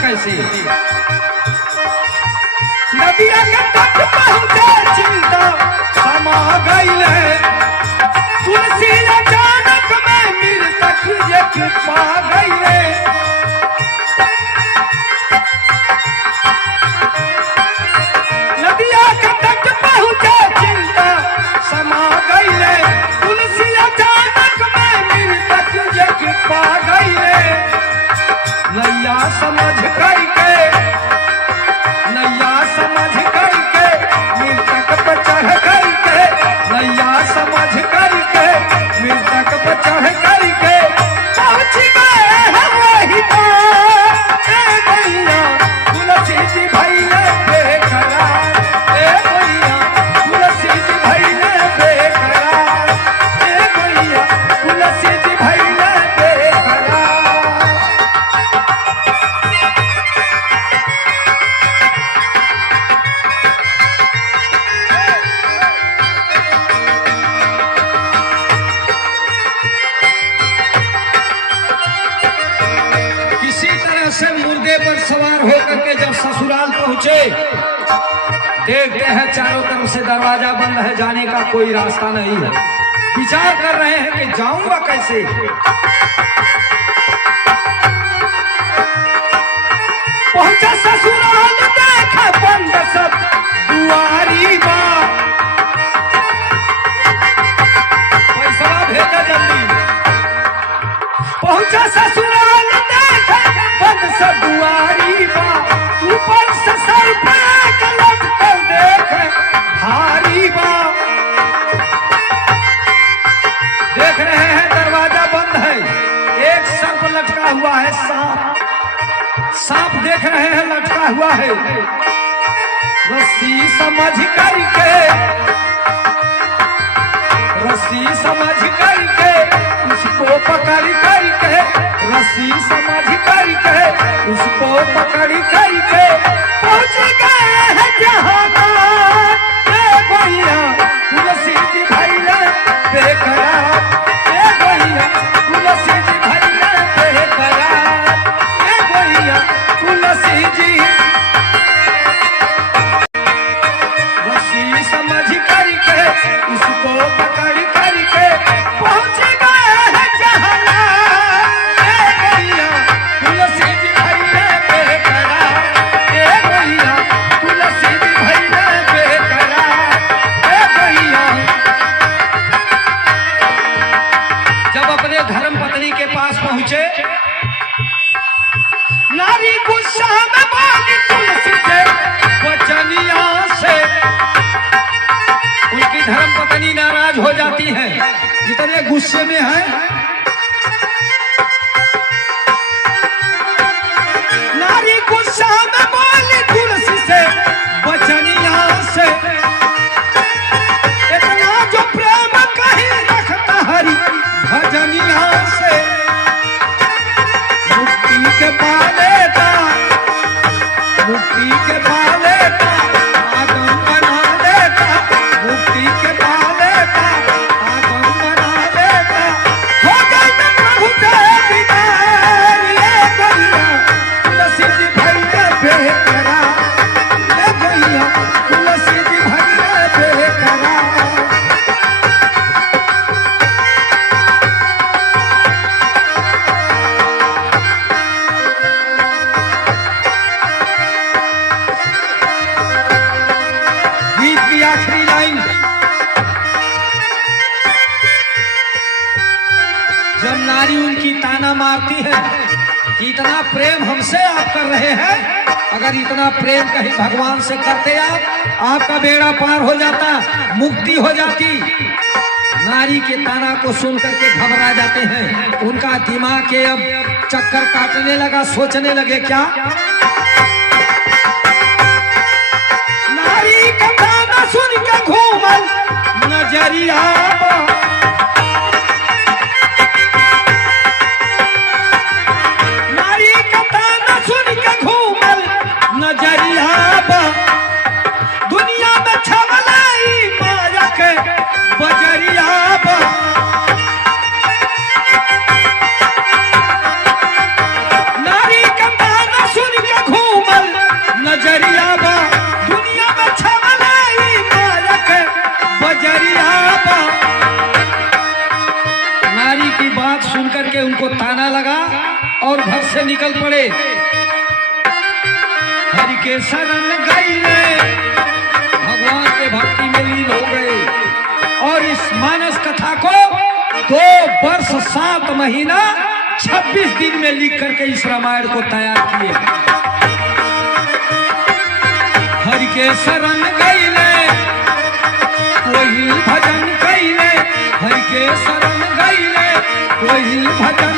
कैसे नदिया के तट पहुंचे चिंता समा गई है तुलसी अचानक में मृतक एक पा गई है नदिया के तट पहुंचे चिंता समा गई है तुलसी अचानक में मृतक एक पा गई है नैया समझ करके नैया समझ करके मृतक पर चढ़ करके नैया समझ करके मृतक पर चढ़ करके पहुंच गए हम वही भैया तुलसी जी भैया बेकरार भैया तुलसी जी भैया बेकरार भैया तुलसी जी भैया बेकरार। से मुर्दे पर सवार होकर के जब ससुराल पहुंचे देखते हैं चारों तरफ से दरवाजा बंद है, जाने का कोई रास्ता नहीं है। विचार कर रहे हैं कि जाऊंगा कैसे। पहुंचा ससुराल देखा बंद सब दुआरी बा पैसा भेजा जल्दी। पहुंचा ससुराल देखा बंद सब दुआरी बा ऊपर से सर पे गलत कर देख भारी बा। देख रहे हैं दरवाजा बंद है, एक सर्प लटका हुआ है, सांप सांप देख रहे हैं लटका हुआ है। रस्सी समझ करके रस्सी समझ करके उसको पकड़ करके रस्सी समझ करके उसको पकड़ करके पहुंच गए हैं जहानात भैया तुलसी जी भैया बेकरार भैया तुलसी जी भैया बेकरार भैया तुलसी जी। रस्सी समझ करके उसको पकड़ करके पहुंच गए हैं जहानात भैया तुलसी जी भैया बेकरार भैया तुलसी जी भैया बेकरार भैया। जब अपने धर्म पत्नी के पास पहुंचे नारी गुस्सा में बोली तुलसी से वचनिया से। उनकी धर्म पत्नी नाराज हो जाती है, जितने गुस्से में है। नारी गुस्सा में बोली तुलसी से वचनिया से इतना जो प्रेम कहीं रखता हरि भजनिया से। मुक्ति के पालेता मुक्ति के पालेता आगम बना लेता मुक्ति के पालेता आगम बना लेता हो मारती है कि इतना प्रेम हमसे आप कर रहे हैं। अगर इतना प्रेम कहीं भगवान से करते आप, आपका बेड़ा पार हो जाता, मुक्ति हो जाती। नारी के ताना को सुन करके घबरा जाते हैं, उनका दिमाग के अब चक्कर काटने लगा, सोचने लगे क्या नारी का ताना सुन के घूमल नजरिया, नारी का ताना सुन के घूमल नजरिया, दुनिया में छवलाई माया के बजरिया। नारी का ताना सुन के घूमल नजरिया, दुनिया में छवलाई माया के बजरिया। नारी की बात सुनकर के उनको ताना लगा और घर से निकल पड़े। हरि के शरण गए, भगवान के भक्ति में लीन हो गए और इस मानस कथा को 2 वर्ष 7 महीना 26 दिन में लिख करके इस रामायण को तैयार किए। हरि के शरण गईले वही भजन कैले, हरि के शरण गईले वही भजन